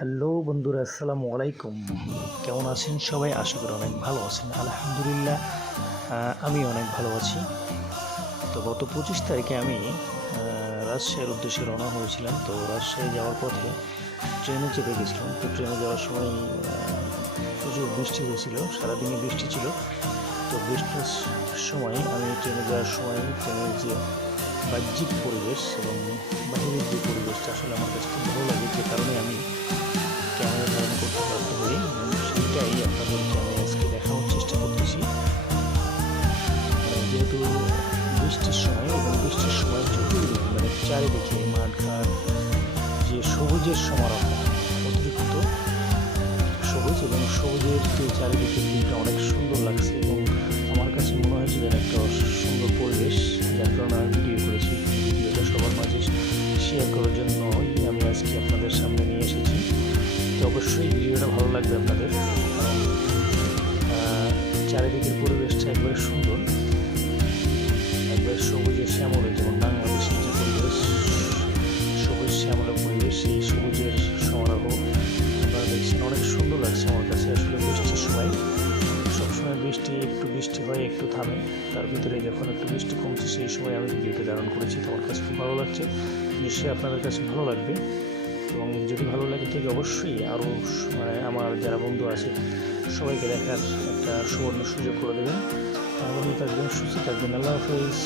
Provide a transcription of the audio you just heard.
Hello বন্ধুরা, আসসালামু আলাইকুম। কেমন আছেন সবাই? আশা করি অনেক ভালো আছেন। আলহামদুলিল্লাহ, আমি অনেক ভালো আছি। তো গত 25 তারিখে আমি রাজশাহীর উদ্দেশ্যে রওনা হয়েছিলাম। তো রাজশাহী যাওয়ার পথে ট্রেনে চেপে গেছিলাম। তো ট্রেনে যাওয়ার সময় প্রচুর বৃষ্টি হয়েছিল, সারাদিনই বৃষ্টি ছিল। তো বৃষ্টির সময় আমি ট্রেনে যাওয়ার সময় ট্রেনের যে বাহ্যিক পরিবেশ এবং বাহিরের যে পরিবেশটা আসলে আমার কাছে খুব ভালো লাগে, যে কারণে আমি ক্যামেরা ধারণ করতে বাধ্য হই এবং সেইটাই আপনাদেরকে আমি আজকে দেখানোর চেষ্টা করতেছি। যেহেতু বৃষ্টির সময় এবং বৃষ্টির সময় চতুর্দিকে চারিদিকে মাঠঘাট, যে সবুজের সমারোহ, অতিরিক্ত সবুজ এবং সবুজের যে চারিদিকের দিকটা অনেক সুন্দর লাগছে এবং আমার কাছে মনে হয়েছে যেন একটা সুন্দর পরিবেশ, যার কারণে আমি ভিডিও করেছি। ভিডিওটা সবার মাঝে শেয়ার করার জন্যই আমি আজকে আপনাদের সামনে নিয়ে এসেছি। তো অবশ্যই ভিডিওটা ভালো লাগবে আপনাদের, কারণ চারিদিকের পরিবেশটা একবারে সুন্দর, একবারে সবুজে শ্যামলে, যেমন বাংলাদেশের যে পরিবেশ, সবুজ শ্যামলা পরিবেশ, সেই সবুজের সমারোহ আপনারা দেখছেন, অনেক সুন্দর লাগছে আমার কাছে। আসলে বৃষ্টির সময় সবসময় একটু বৃষ্টি হয়, একটু থামে, তার ভিতরে যখন একটু বৃষ্টি কমছে সেই সময় আমি ভিডিওটা ধারণ করেছি। তো আমার কাছে খুব ভালো লাগছে, নিশ্চয়ই আপনাদের কাছে ভালো লাগবে। এবং যদি ভালো লাগে থাকে অবশ্যই আরও আমার যারা বন্ধু আছে সবাইকে দেখার একটা সুবর্ণ সুযোগ করে দেবেন। ভালো থাকবেন, সুস্থ থাকবেন। আল্লাহ হাফেজ।